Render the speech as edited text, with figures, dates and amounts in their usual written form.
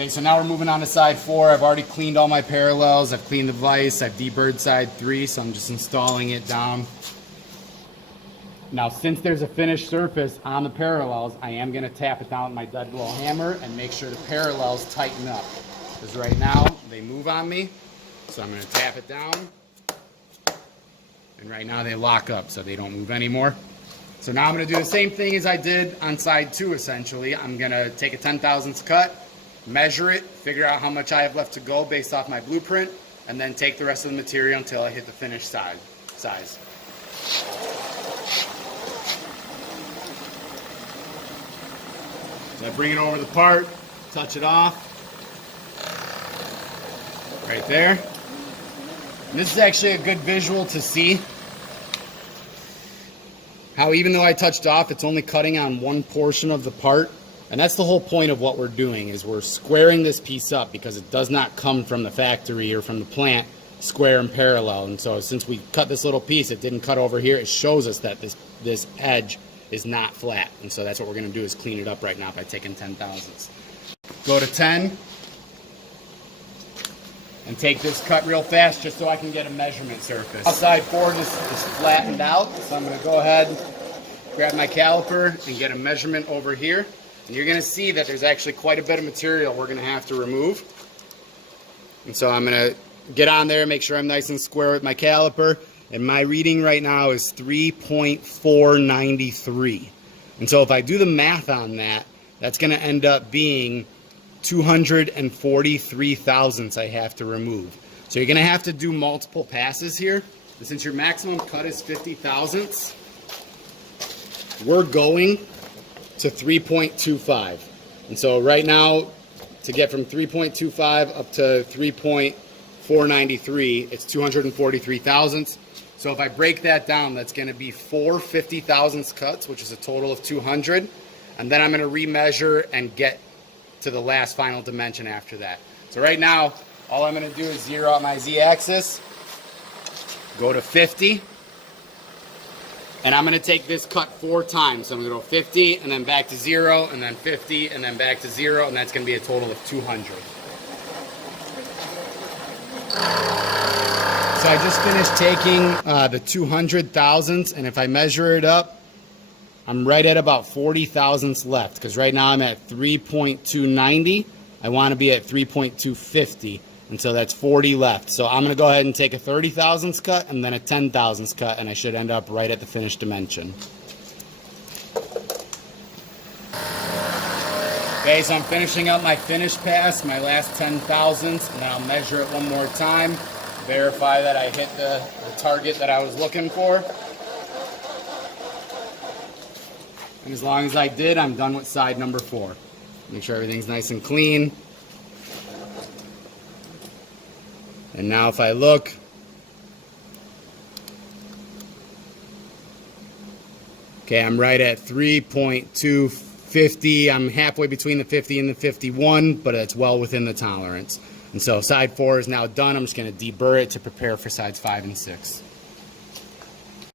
Okay, so now we're moving on to side 4. I've already cleaned all my parallels. I've cleaned the vise. I've deburred side 3, so I'm just installing it down. Now, since there's a finished surface on the parallels, I am going to tap it down with my dead blow hammer and make sure the parallels tighten up. Because right now, they move on me. So I'm going to tap it down. And right now, they lock up, so they don't move anymore. So now I'm going to do the same thing as I did on side 2, essentially. I'm going to take a 10,000ths cut, measure it, figure out how much I have left to go based off my blueprint, and then take the rest of the material until I hit the finished size. So I bring it over the part, touch it off, right there. And this is actually a good visual to see how even though I touched off, it's only cutting on one portion of the part. And that's the whole point of what we're doing, is we're squaring this piece up because it does not come from the factory or from the plant square and parallel. And so since we cut this little piece, it didn't cut over here, it shows us that this edge is not flat. And so that's what we're going to do, is clean it up right now by taking 10,000ths. Go to 10 and take this cut real fast just so I can get a measurement surface. Side 4 is flattened out, so I'm going to go ahead, grab my caliper and get a measurement over here. And you're going to see that there's actually quite a bit of material we're going to have to remove. And so I'm going to get on there, make sure I'm nice and square with my caliper. And my reading right now is 3.493. And so if I do the math on that, that's going to end up being 243 thousandths I have to remove. So you're going to have to do multiple passes here. And since your maximum cut is 50 thousandths, we're going to 3.25. And so right now, to get from 3.25 up to 3.493, it's 243 thousandths. So if I break that down, that's going to be 4 50 thousandths cuts, which is a total of 200. And then I'm going to remeasure and get to the last final dimension after that. So right now, all I'm going to do is zero out my z-axis, go to 50, and I'm going to take this cut 4 times. So I'm going to go 50, and then back to 0, and then 50, and then back to 0, and that's going to be a total of 200. So I just finished taking the 200 thousandths, and if I measure it up, I'm right at about 40 thousandths left, because right now I'm at 3.290. I want to be at 3.250, and so that's 40 left. So I'm going to go ahead and take a 30 thousandths cut and then a 10 thousandths cut, and I should end up right at the finished dimension. Okay, so I'm finishing up my finish pass, my last 10 thousandths, and then I'll measure it one more time, verify that I hit the target that I was looking for. And as long as I did, I'm done with side number 4. Make sure everything's nice and clean. And now if I look, okay, I'm right at 3.250. I'm halfway between the 50 and the 51, but it's well within the tolerance. And so side 4 is now done. I'm just going to deburr it to prepare for sides 5 and 6.